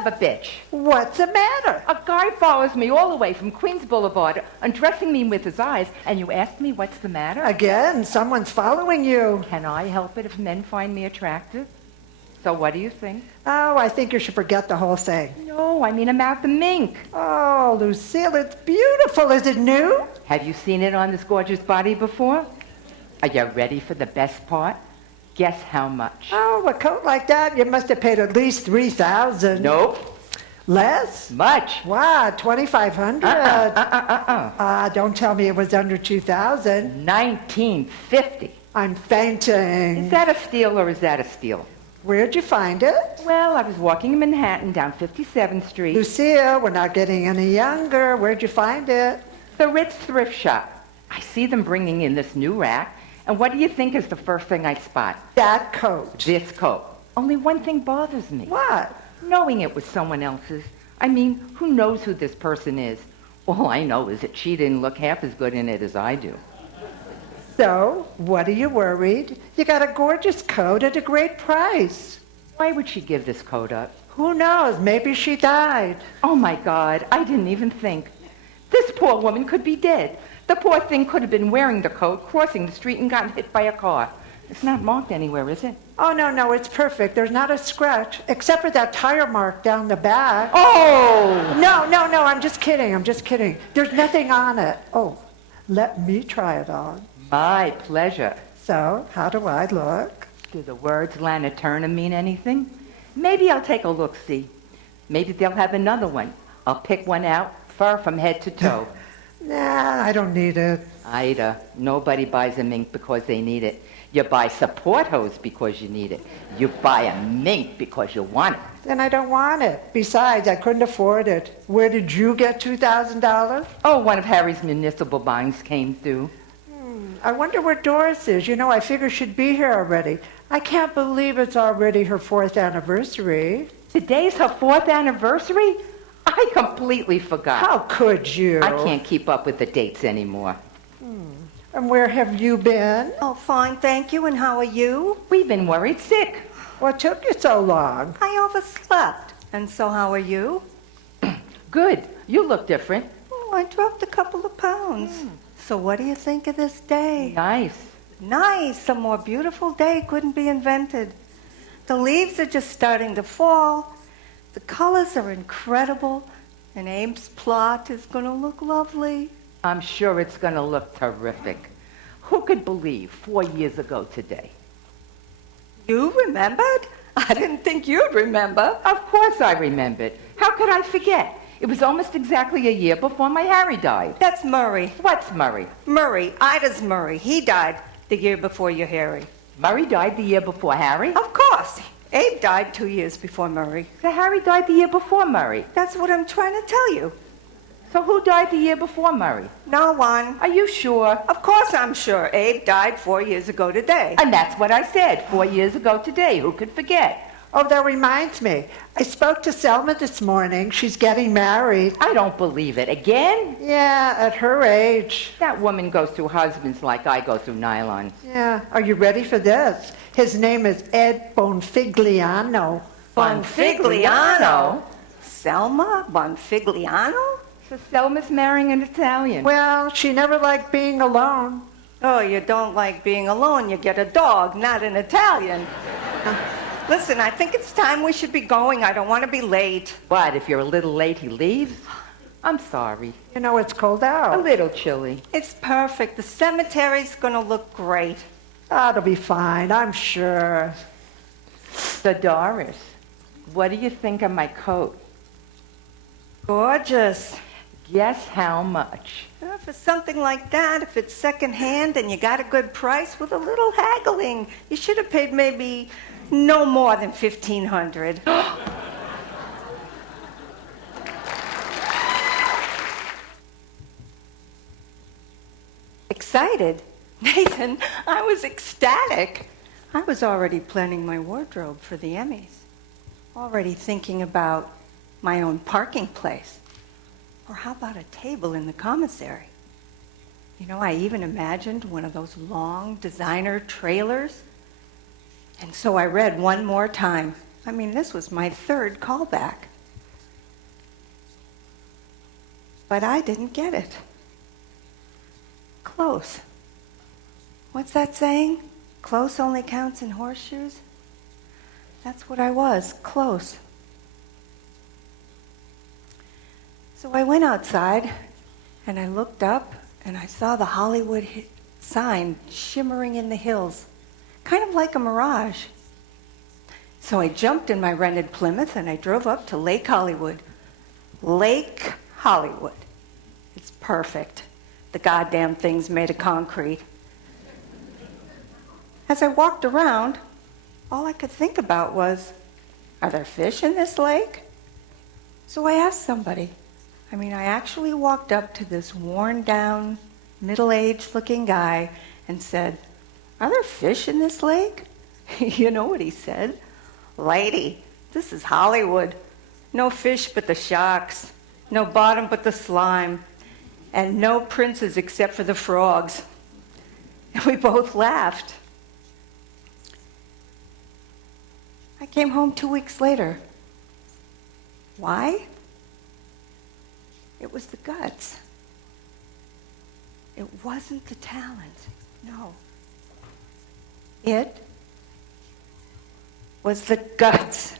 of a bitch. What's the matter? A guy follows me all the way from Queens Boulevard, undressing me with his eyes, and you ask me what's the matter? Again, someone's following you. Can I help it if men find me attractive? So what do you think? Oh, I think you should forget the whole thing. No, I mean about the mink. Oh, Lucille, it's beautiful. Is it new? Have you seen it on this gorgeous body before? Are you ready for the best part? Guess how much? Oh, a coat like that, you must have paid at least $3,000. Nope. Less? Much. Wow, $2,500. Don't tell me it was under $2,000. 1950. I'm fainting. Is that a steal or is that a steal? Where'd you find it? Well, I was walking in Manhattan down 57th Street. Lucille, we're not getting any younger. Where'd you find it? The Ritz thrift shop. I see them bringing in this new rack, and what do you think is the first thing I spot? That coat. This coat. Only one thing bothers me. What? Knowing it was someone else's. I mean, who knows who this person is? All I know is that she didn't look half as good in it as I do. So, what are you worried? You got a gorgeous coat at a great price. Why would she give this coat up? Who knows? Maybe she died. Oh, my God, I didn't even think. This poor woman could be dead. The poor thing could have been wearing the coat, crossing the street, and gotten hit by a car. It's not marked anywhere, is it? Oh, no, it's perfect. There's not a scratch, except for that tire mark down the back. Oh! No, I'm just kidding. There's nothing on it. Oh, let me try it on. My pleasure. So, how do I look? Do the words Lana Turner mean anything? Maybe I'll take a look-see. Maybe they'll have another one. I'll pick one out, fur from head to toe. Nah, I don't need it. Ida, nobody buys a mink because they need it. You buy support hose because you need it. You buy a mink because you want it. Then I don't want it. Besides, I couldn't afford it. Where did you get $2,000? Oh, one of Harry's municipal bonds came through. I wonder where Doris is. You know, I figure she'd be here already. I can't believe it's already her 4th anniversary. Today's her 4th anniversary? I completely forgot. How could you? I can't keep up with the dates anymore. And where have you been? Oh, fine, thank you. And how are you? We've been worried sick. What took you so long? I overslept. And so how are you? Good. You look different. Oh, I dropped a couple of pounds. So what do you think of this day? Nice. Nice. A more beautiful day couldn't be invented. The leaves are just starting to fall. The colors are incredible. And Abe's plot is going to look lovely. I'm sure it's going to look terrific. Who could believe 4 years ago today? You remembered? I didn't think you'd remember. Of course I remembered. How could I forget? It was almost exactly a year before my Harry died. That's Murray. What's Murray? Murray, Ida's Murray. He died the year before your Harry. Murray died the year before Harry? Of course. Abe died 2 years before Murray. So Harry died the year before Murray. That's what I'm trying to tell you. So who died the year before Murray? No one. Are you sure? Of course I'm sure. Abe died 4 years ago today. And that's what I said, 4 years ago today. Who could forget? Oh, that reminds me. I spoke to Selma this morning. She's getting married. I don't believe it. Again? Yeah, at her age. That woman goes through husbands like I go through nylons. Yeah. Are you ready for this? His name is Ed Bonfigliano. Bonfigliano? Selma Bonfigliano? So Selma's marrying an Italian. Well, she never liked being alone. Oh, you don't like being alone. You get a dog, not an Italian. Listen, I think it's time we should be going. I don't want to be late. What, if you're a little late, he leaves? I'm sorry. You know, it's cold A out. little chilly. It's perfect. The cemetery's going to look great. That'll be fine, I'm sure. So Doris, what do you think of my coat? Gorgeous. Guess how much? For something like that, if it's secondhand and you got a good price with a little haggling, you should have paid maybe no more than $1,500. Excited? Nathan, I was ecstatic. I was already planning my wardrobe for the Emmys. Already thinking about my own parking place. Or how about a table in the commissary? You know, I even imagined one of those long designer trailers. And so I read one more time. I mean, this was my third callback. But I didn't get it. Close. What's that saying? Close only counts in horseshoes? That's what I was, close. So I went outside and I looked up and I saw the Hollywood sign shimmering in the hills, kind of like a mirage. So I jumped in my rented Plymouth and I drove up to Lake Hollywood. Lake Hollywood. It's perfect. The goddamn thing's made of concrete. As I walked around, all I could think about was, are there fish in this lake? So I asked somebody. I actually walked up to this worn down, middle-aged looking guy and said, are there fish in this lake? You know what he said? Lady, this is Hollywood. No fish but the sharks. No bottom but the slime. And no princes except for the frogs. And we both laughed. I came home 2 weeks later. Why? It was the guts. It wasn't the talent. No. It was the guts.